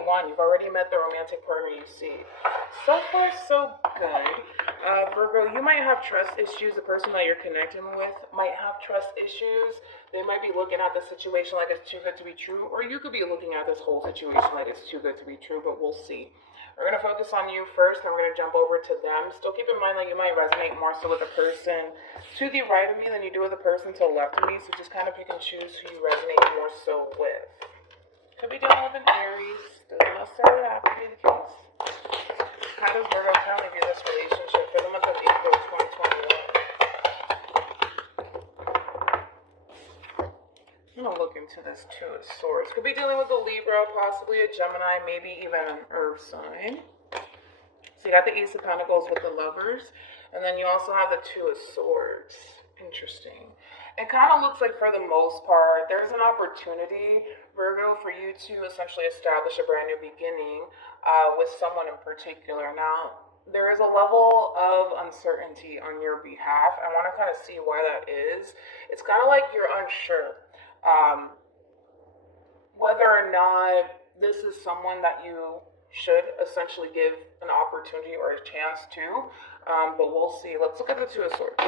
2021. You've already met the romantic partner you see. So far, so good. Virgo, you might have trust issues. The person that you're connecting with might have trust issues. They might be looking at the situation like it's too good to be true, or you could be looking at this whole situation like it's too good to be true, but we'll see. We're going to focus on you first, and we're going to jump over to them. Still keep in mind that you might resonate more so with the person to the right of me than you do with the person to the left of me, so just kind of pick and choose who you resonate more so with. Could be dealing with an Aries. Doesn't necessarily have to be the case. How does Virgo currently view this relationship for the month of April 2021? I'm going to look into this Two of Swords. Could be dealing with a Libra, possibly a Gemini, maybe even an Earth sign. So you got the Ace of Pentacles with the Lovers, and then you also have the Two of Swords. Interesting. It kind of looks like for the most part, there's an opportunity, Virgo, for you to essentially establish a brand new beginning with someone in particular. Now, there is a level of uncertainty on your behalf. I want to kind of see why that is. It's kind of like you're unsure whether or not this is someone that you should essentially give an opportunity or a chance to, but we'll see. Let's look at the Two of Swords.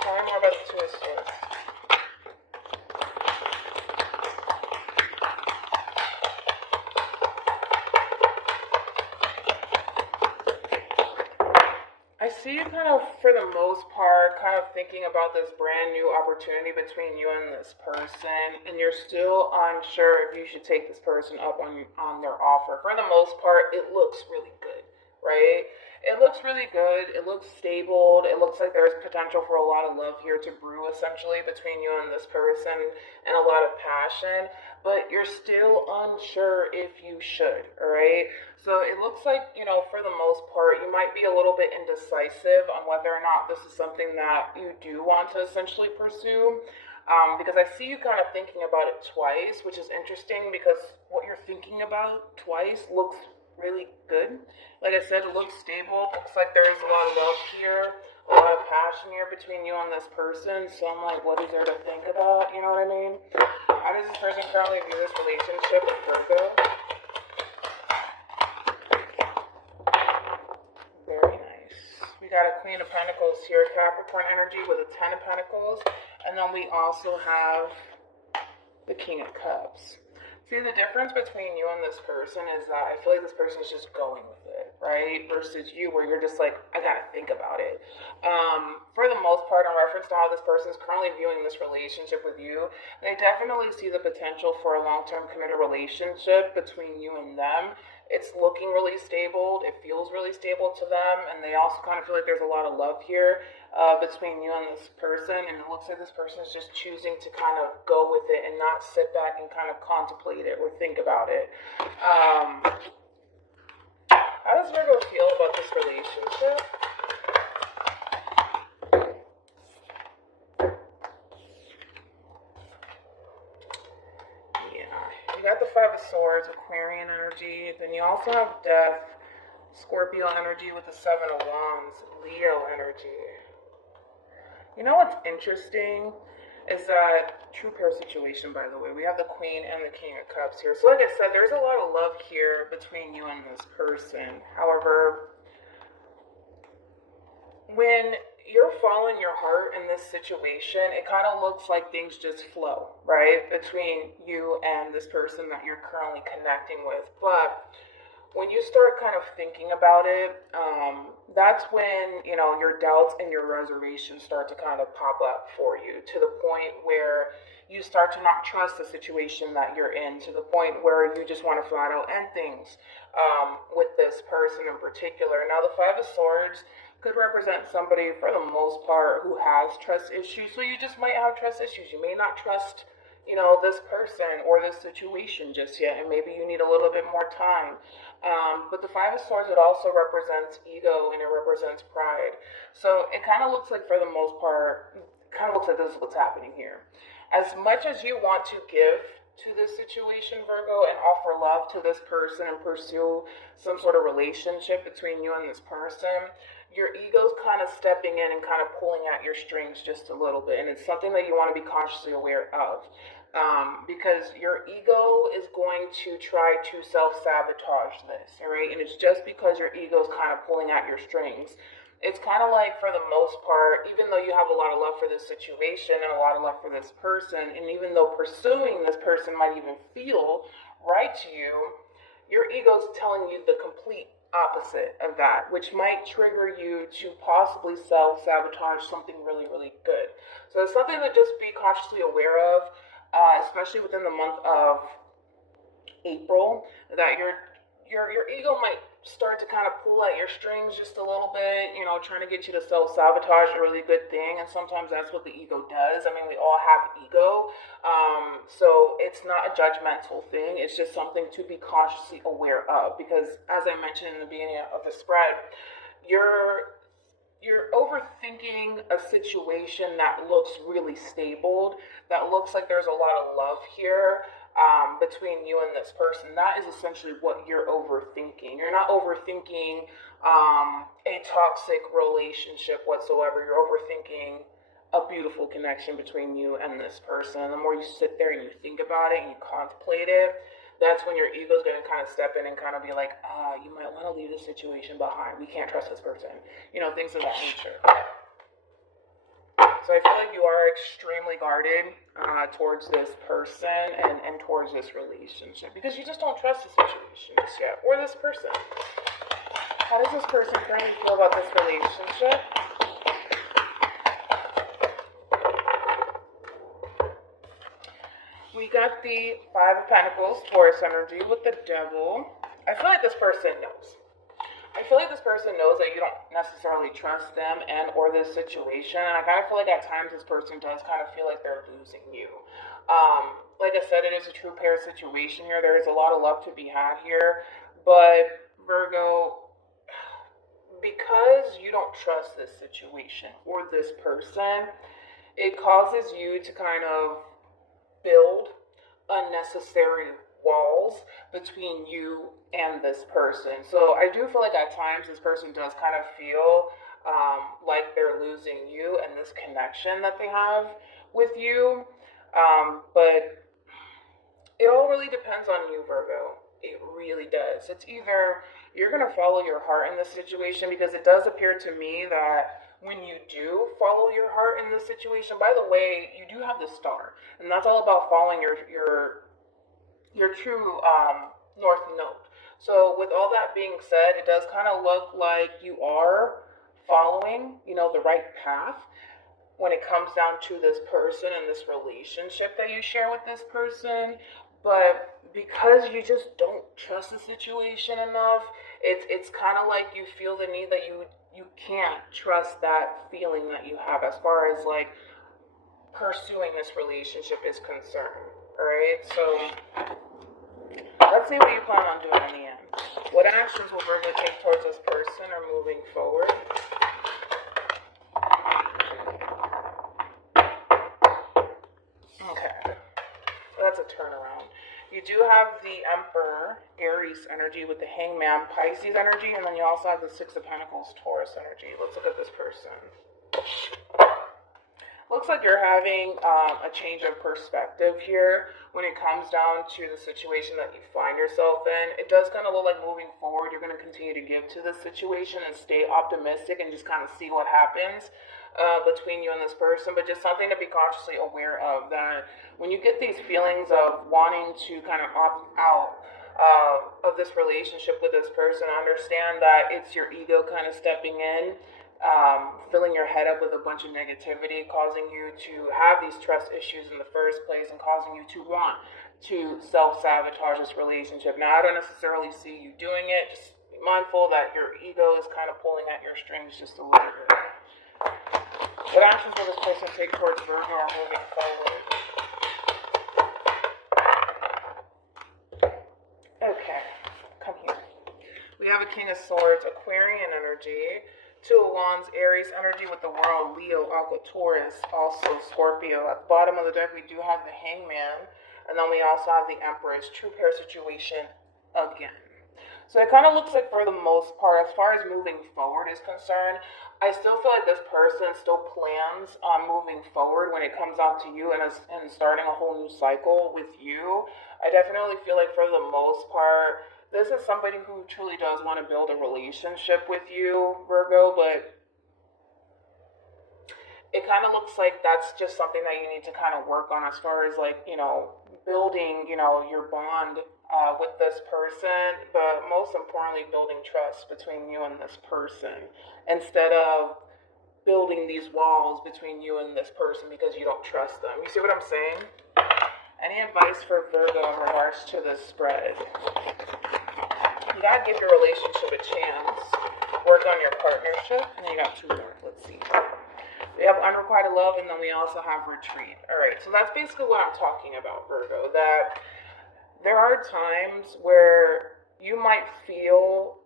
Tell me more about the Two of Swords. I see you kind of, for the most part, kind of thinking about this brand new opportunity between you and this person, and you're still unsure if you should take this person up on their offer. For the most part, it looks really good, right? It looks really good. It looks stable. It looks like there's potential for a lot of love here to brew, essentially, between you and this person, and a lot of passion, but you're still unsure if you should, all right? So it looks like, for the most part, you might be a little bit indecisive on whether or not this is something that you do want to essentially pursue, because I see you kind of thinking about it twice, which is interesting because what you're thinking about twice looks really good. Like I said, it looks stable. Looks like there's a lot of love here, a lot of passion here between you and this person. So I'm like, what is there to think about? You know what I mean? How does this person currently view this relationship with Virgo? Very nice. We got a Queen of Pentacles here, Capricorn energy with a Ten of Pentacles. And then we also have the King of Cups. See, the difference between you and this person is that I feel like this person is just going with it, right? Versus you, where you're just like, I gotta think about it. For the most part, in reference to how this person is currently viewing this relationship with you, they definitely see the potential for a long-term committed relationship between you and them. It's looking really stable. It feels really stable to them. And they also kind of feel like there's a lot of love here between you and this person. And it looks like this person is just choosing to kind of go with it and not sit back and kind of contemplate it or think about it. How does Virgo feel about this relationship? You got the Five of Swords, Aquarian energy. Then you also have Death, Scorpio energy with the Seven of Wands, Leo energy. You know what's interesting is that true pair situation, by the way. We have the Queen and the King of Cups here. So like I said, there's a lot of love here between you and this person. However, when you're following your heart in this situation, it kind of looks like things just flow, right? Between you and this person that you're currently connecting with. But when you start kind of thinking about it, that's when, your doubts and your reservations start to kind of pop up for you, to the point where you start to not trust the situation that you're in, to the point where you just want to flat out end things with this person in particular. Now, the Five of Swords could represent somebody, for the most part, who has trust issues. So you just might have trust issues. You may not trust, this person or this situation just yet, and maybe you need a little bit more time. But the Five of Swords, it also represents ego, and it represents pride. So it kind of looks like, for the most part, this is what's happening here. As much as you want to give to this situation, Virgo, and offer love to this person and pursue some sort of relationship between you and this person, your ego's kind of stepping in and kind of pulling at your strings just a little bit, and it's something that you want to be consciously aware of. Because your ego is going to try to self-sabotage this, all right? And it's just because your ego is kind of pulling at your strings. It's kind of like, for the most part, even though you have a lot of love for this situation and a lot of love for this person, and even though pursuing this person might even feel right to you, your ego's telling you the complete opposite of that, which might trigger you to possibly self-sabotage something really, really good. So it's something to just be consciously aware of, especially within the month of April, that your ego might start to kind of pull at your strings just a little bit, trying to get you to self-sabotage a really good thing. And sometimes that's what the ego does. I mean, we all have ego. So it's not a judgmental thing. It's just something to be consciously aware of. Because as I mentioned in the beginning of the spread, you're overthinking a situation that looks really stable, that looks like there's a lot of love here, between you and this person. That is essentially what you're overthinking. You're not overthinking a toxic relationship whatsoever. You're overthinking a beautiful connection between you and this person. And the more you sit there and you think about it and you contemplate it, that's when your ego's going to kind of step in and kind of be like, you might want to leave this situation behind. We can't trust this person. Things of that nature. So I feel like you are extremely guarded towards this person and towards this relationship, because you just don't trust the situation just yet, or this person. How does this person currently feel about this relationship? We got the Five of Pentacles, Taurus energy with the Devil. I feel like this person knows. I feel like this person knows that you don't necessarily trust them and or this situation. And I kind of feel like at times this person does kind of feel like they're losing you. Like I said, it is a true pair situation here. There is a lot of love to be had here. But Virgo, because you don't trust this situation or this person, it causes you to kind of build unnecessary walls between you and this person. So I do feel like at times this person does kind of feel like they're losing you and this connection that they have with you. But it all really depends on you, Virgo. It really does. It's either you're going to follow your heart in this situation, because it does appear to me that when you do follow your heart in this situation, by the way, you do have the star, and that's all about following your true north node. So with all that being said, it does kind of look like you are following, the right path when it comes down to this person and this relationship that you share with this person. But because you just don't trust the situation enough, it's kind of like you feel the need that you can't trust that feeling that you have as far as like pursuing this relationship is concerned. All right, so let's see what you plan on doing in the end. What actions will Virgo take towards this person or moving forward? Okay, so that's a turnaround. You do have the Emperor, Aries energy with the Hangman, Pisces energy, and then you also have the Six of Pentacles, Taurus energy. Let's look at this person. Looks like you're having a change of perspective here when it comes down to the situation that you find yourself in. It does kind of look like moving forward, you're going to continue to give to this situation and stay optimistic and just kind of see what happens between you and this person. But just something to be consciously aware of, that when you get these feelings of wanting to kind of opt out of this relationship with this person, understand that it's your ego kind of stepping in, filling your head up with a bunch of negativity, causing you to have these trust issues in the first place and causing you to want to self-sabotage this relationship. Now, I don't necessarily see you doing it. Just be mindful that your ego is kind of pulling at your strings just a little bit. What actions will this person take towards Virgo or moving forward? Okay, come here. We have a King of Swords, Aquarian energy, Two of Wands, Aries energy with the World, Leo, Aqua, Taurus, also Scorpio. At the bottom of the deck, we do have the Hangman, and then we also have the Empress, true pair situation again. So it kind of looks like for the most part, as far as moving forward is concerned, I still feel like this person still plans on moving forward when it comes out to you and starting a whole new cycle with you. I definitely feel like for the most part, this is somebody who truly does want to build a relationship with you, Virgo, but it kind of looks like that's just something that you need to kind of work on as far as like, building, your bond with this person, but most importantly, building trust between you and this person instead of building these walls between you and this person because you don't trust them. You see what I'm saying? Any advice for Virgo in regards to this spread? You gotta give your relationship a chance. Work on your partnership. And then you got two more. Let's see. We have unrequited love, and then we also have retreat. All right, so that's basically what I'm talking about, Virgo. That there are times where you might feel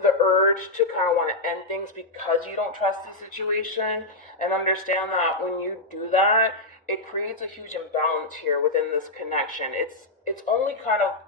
the urge to kind of want to end things because you don't trust the situation, and understand that when you do that, it creates a huge imbalance here within this connection. It's only kind of,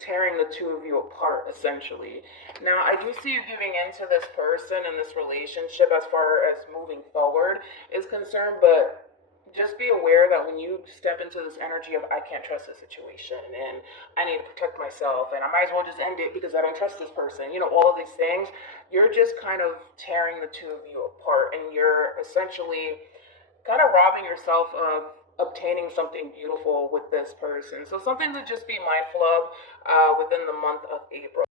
tearing the two of you apart, essentially. Now, I do see you giving into this person and this relationship as far as moving forward is concerned, but just be aware that when you step into this energy of I can't trust this situation and I need to protect myself and I might as well just end it because I don't trust this person, all of these things, you're just kind of tearing the two of you apart, and you're essentially kind of robbing yourself of obtaining something beautiful with this person. So something to just be mindful of within the month of April.